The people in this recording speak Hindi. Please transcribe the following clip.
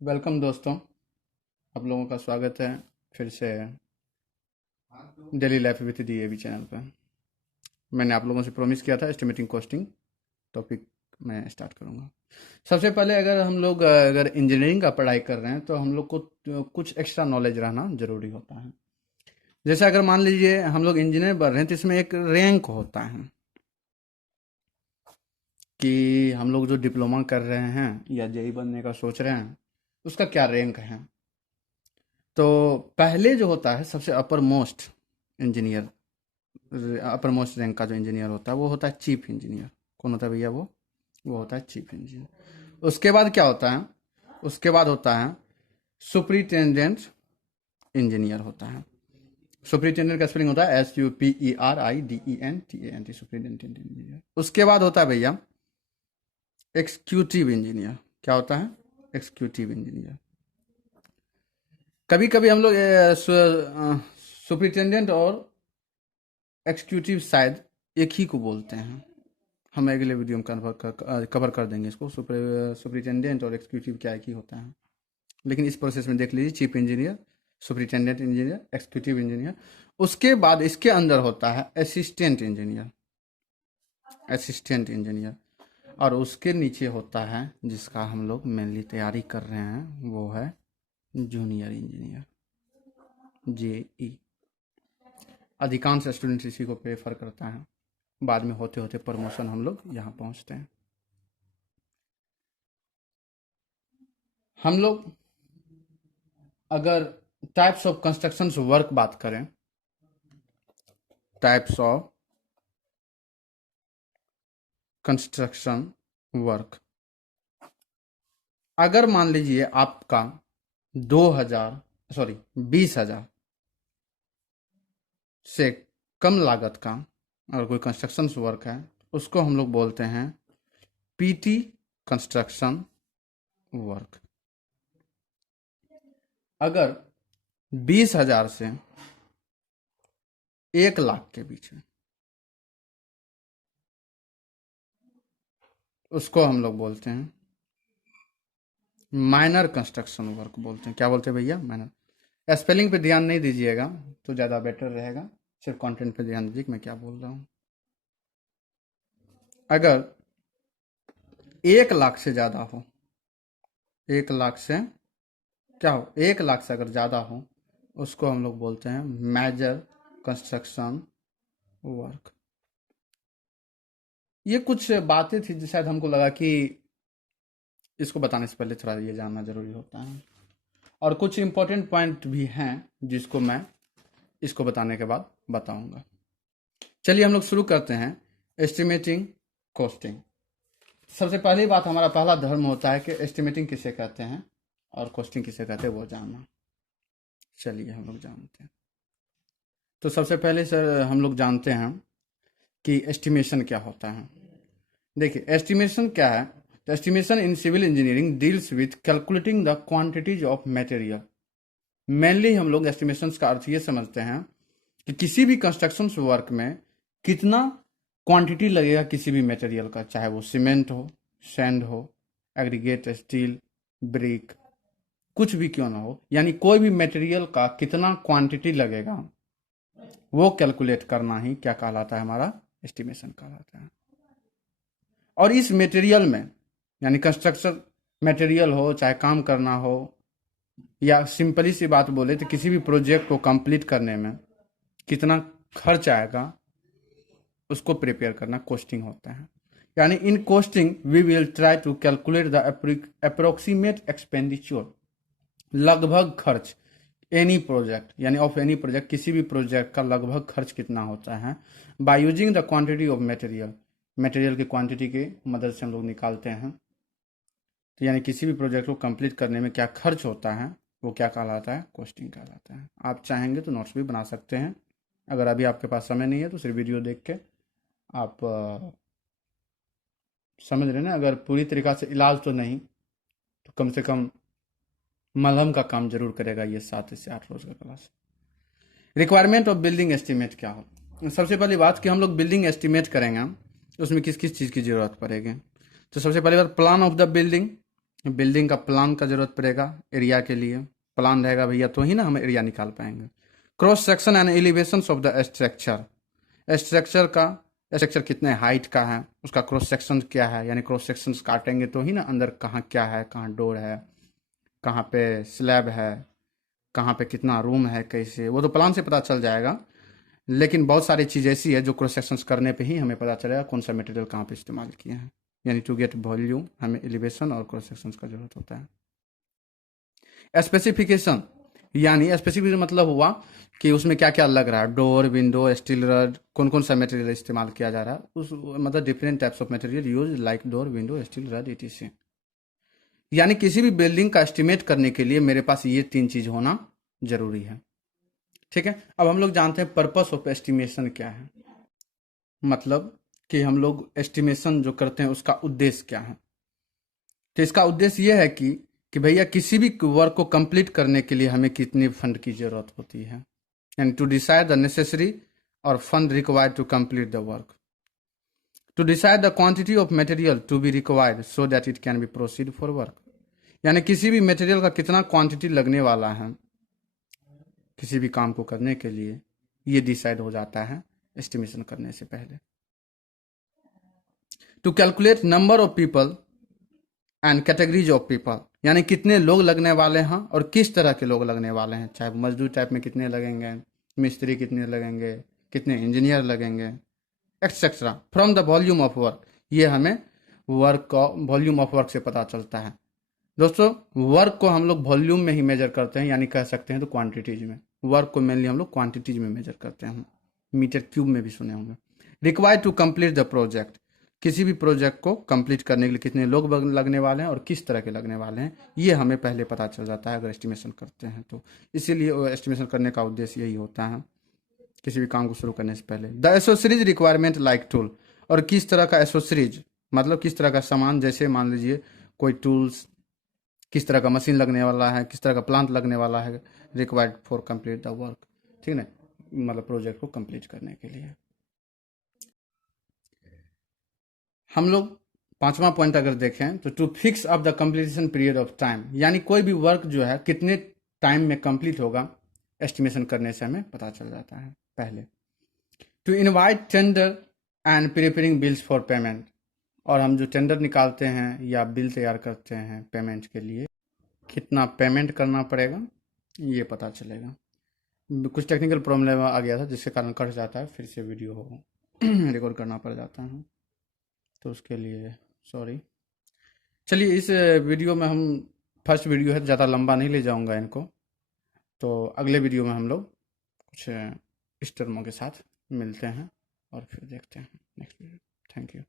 वेलकम दोस्तों। आप लोगों का स्वागत है फिर से daily life with D AV channel पर। मैंने आप लोगों से प्रॉमिस किया था एस्टिमेटिंग कॉस्टिंग टॉपिक मैं स्टार्ट करूंगा। सबसे पहले अगर हम लोग अगर इंजीनियरिंग का पढ़ाई कर रहे हैं तो हम लोग को कुछ एक्स्ट्रा नॉलेज रहना जरूरी होता है। जैसे अगर मान लीजिए हम लोग इंजीनियर बन रहे हैं तो इसमें एक रैंक होता है कि हम लोग जो डिप्लोमा कर रहे हैं या जेई बनने का सोच रहे हैं उसका क्या रैंक है। तो पहले जो होता है सबसे upper most engineer, upper most rank का जो इंजीनियर होता है वो होता है चीफ इंजीनियर। कौन होता है भैया? वो होता है चीफ इंजीनियर। उसके बाद क्या होता है? उसके बाद होता है सुपरिटेंडेंट इंजीनियर होता है। सुपरिटेंडेंट का स्पेलिंग होता है SUPERIDENTANT, सुपरिटेंडेंट इंजीनियर। उसके बाद होता है भैया एक्सिक्यूटिव इंजीनियर। क्या होता है? Executive engineer. कभी कभी हम लोग सुपरिटेंडेंट और एक्सिक्यूटिव शायद एक ही को बोलते हैं। हम अगले वीडियो में कवर कर देंगे इसको। सुपरिटेंडेंट और एक्सिक्यूटिव क्या एक ही होता है, लेकिन इस प्रोसेस में देख लीजिए chief engineer, superintendent engineer, executive engineer. उसके बाद इसके अंदर होता है असिस्टेंट इंजीनियर, असिस्टेंट इंजीनियर। और उसके नीचे होता है जिसका हम लोग मेनली तैयारी कर रहे हैं वो है जूनियर इंजीनियर, JE। अधिकांश स्टूडेंट इसी को प्रेफर करता है। बाद में होते होते प्रमोशन हम लोग यहाँ पहुँचते हैं। हम लोग अगर टाइप्स ऑफ कंस्ट्रक्शन वर्क बात करें, टाइप्स ऑफ कंस्ट्रक्शन वर्क, अगर मान लीजिए आपका 20,000 से कम लागत का अगर कोई कंस्ट्रक्शन वर्क है उसको हम लोग बोलते हैं PT कंस्ट्रक्शन वर्क। अगर 20,000 से 1 लाख के बीच में उसको हम लोग बोलते हैं माइनर कंस्ट्रक्शन वर्क बोलते हैं। क्या बोलते हैं भैया? माइनर। स्पेलिंग पे ध्यान नहीं दीजिएगा तो ज़्यादा बेटर रहेगा, सिर्फ कंटेंट पे ध्यान दीजिए कि मैं क्या बोल रहा हूँ। अगर 1 लाख से ज़्यादा हो, 1 लाख से क्या हो, 1 लाख से अगर ज़्यादा हो उसको हम लोग बोलते हैं मेजर कंस्ट्रक्शन वर्क। ये कुछ बातें थी जो शायद हमको लगा कि इसको बताने से पहले थोड़ा ये जानना जरूरी होता है, और कुछ इंपॉर्टेंट पॉइंट भी हैं जिसको मैं इसको बताने के बाद बताऊंगा। चलिए हम लोग शुरू करते हैं एस्टिमेटिंग कॉस्टिंग। सबसे पहली बात, हमारा पहला धर्म होता है कि एस्टिमेटिंग किसे कहते हैं और कॉस्टिंग किसे कहते हैं वो जानना। चलिए हम लोग जानते हैं। तो सबसे पहले सर हम लोग जानते हैं कि एस्टिमेशन क्या होता है। देखिए एस्टिमेशन क्या है। तो estimation in civil engineering deals with calculating the quantities of material. Mainly हम लोग एस्टिमेशन का अर्थ ये समझते हैं कि किसी भी कंस्ट्रक्शन वर्क में कितना क्वांटिटी लगेगा किसी भी मटेरियल का, चाहे वो सीमेंट हो, सैंड हो, एग्रीगेट, स्टील, ब्रिक, कुछ भी क्यों ना हो, यानी कोई भी मटेरियल का कितना क्वांटिटी लगेगा वो कैलकुलेट करना ही क्या कहलाता है? हमारा एस्टिमेशन कहलाता है। और इस मटेरियल में यानी कंस्ट्रक्शन मटेरियल हो, चाहे काम करना हो, या सिंपली सी बात बोले तो किसी भी प्रोजेक्ट को कंप्लीट करने में कितना खर्च आएगा उसको प्रिपेयर करना कॉस्टिंग होता है। यानी in costing we will try to calculate the approximate expenditure, लगभग खर्च, एनी प्रोजेक्ट यानी ऑफ एनी प्रोजेक्ट, किसी भी प्रोजेक्ट का लगभग खर्च कितना होता है by using the quantity of material. Material की क्वांटिटी की मदद से हम लोग निकालते हैं। तो यानी किसी भी प्रोजेक्ट को कंप्लीट करने में क्या खर्च होता है वो क्या कहलाता है? कॉस्टिंग कहलाता है। आप चाहेंगे तो नोट्स भी बना सकते हैं। अगर अभी आपके पास समय नहीं है तो सिर्फ वीडियो देख के आप समझ रहे ना। अगर पूरी तरीक़ा से इलाज तो नहीं तो कम से कम मलहम का काम जरूर करेगा ये 7 से 8 रोज का class. Requirement of building estimate क्या हो? सबसे पहली बात कि हम लोग बिल्डिंग एस्टिमेट करेंगे तो उसमें किस किस चीज़ की ज़रूरत पड़ेगी। तो सबसे पहली बात, plan of the building, building का प्लान का जरूरत पड़ेगा एरिया के लिए, प्लान रहेगा भैया तो ही ना हम एरिया निकाल पाएंगे। Cross section and elevation of the structure, structure कितने हाइट का है, उसका क्रॉस सेक्शन क्या है, यानी क्रॉस सेक्शन काटेंगे तो ही ना अंदर कहाँ क्या है, कहाँ डोर है, कहाँ पे स्लैब है, कहाँ पे कितना रूम है, कैसे, वो तो प्लान से पता चल जाएगा। लेकिन बहुत सारी चीज़ ऐसी है जो क्रॉस सेक्शंस करने पे ही हमें पता चलेगा कौन सा मटेरियल कहाँ पे इस्तेमाल किए हैं। यानी टू गेट वॉल्यूम हमें एलिवेशन और क्रॉस सेक्शंस का जरूरत होता है। स्पेसिफिकेशन, यानी स्पेसिफिकेशन मतलब हुआ कि उसमें क्या क्या लग रहा है, डोर, विंडो, स्टील रड, कौन कौन सा मटेरियल इस्तेमाल किया जा रहा है, उस मतलब different types of material use like door, window, steel rod etc। यानी किसी भी बिल्डिंग का एस्टिमेट करने के लिए मेरे पास ये 3 चीज होना जरूरी है। ठीक है, अब हम लोग जानते हैं पर्पस ऑफ एस्टिमेशन क्या है। मतलब कि हम लोग एस्टिमेशन जो करते हैं उसका उद्देश्य क्या है। तो इसका उद्देश्य यह है कि भैया किसी भी वर्क को कंप्लीट करने के लिए हमें कितने फंड की जरूरत होती है, यानी टू डिसाइड द नेसेसरी और fund required to complete the work, to decide the quantity of material to be required so that it can be proceed for work. यानी किसी भी मटेरियल का कितना क्वांटिटी लगने वाला है किसी भी काम को करने के लिए, ये डिसाइड हो जाता है एस्टिमेशन करने से पहले। To calculate number of people and categories of people, यानी कितने लोग लगने वाले हैं और किस तरह के लोग लगने वाले हैं, चाहे मजदूर टाइप में कितने लगेंगे, मिस्त्री कितने लगेंगे, कितने इंजीनियर लगेंगे etcetera, from the volume of work. ये हमें वर्क का वॉल्यूम ऑफ वर्क से पता चलता है। दोस्तों वर्क को हम लोग वॉल्यूम में ही मेजर करते हैं, यानी कह सकते हैं तो क्वांटिटीज में। वर्क को मेनली हम लोग क्वांटिटीज में मेजर करते हैं, मीटर क्यूब में भी सुने होंगे। Required to complete the project, किसी भी प्रोजेक्ट को कंप्लीट करने के लिए कितने लोग लगने वाले हैं और किस तरह के लगने वाले हैं, ये हमें पहले पता चल जाता है अगर एस्टिमेशन करते हैं तो। इसीलिए एस्टिमेशन करने का उद्देश्य यही होता है किसी भी काम को शुरू करने से पहले। The accessories requirement like tool, और किस तरह का एसोसरीज मतलब किस तरह का सामान, जैसे मान लीजिए कोई टूल्स, किस तरह का मशीन लगने वाला है, किस तरह का प्लांट लगने वाला है, required for complete the work. ठीक है, मतलब प्रोजेक्ट को कंप्लीट करने के लिए। हम लोग 5वां पॉइंट अगर देखें तो to fix up the completion period of time, यानी कोई भी वर्क जो है कितने टाइम में कंप्लीट होगा एस्टिमेशन करने से हमें पता चल जाता है पहले। To invite tender and preparing bills for payment, और हम जो टेंडर निकालते हैं या बिल तैयार करते हैं पेमेंट के लिए, कितना पेमेंट करना पड़ेगा ये पता चलेगा। कुछ टेक्निकल प्रॉब्लम आ गया था जिसके कारण कट जाता है, फिर से वीडियो हो रिकॉर्ड करना पड़ जाता है, तो उसके लिए सॉरी। चलिए इस वीडियो में हम, फर्स्ट वीडियो है, ज़्यादा लंबा नहीं ले जाऊंगा इनको, तो अगले वीडियो में हम लोग कुछ इस टर्मों के साथ मिलते हैं और फिर देखते हैं नेक्स्ट वीडियो। Thank you.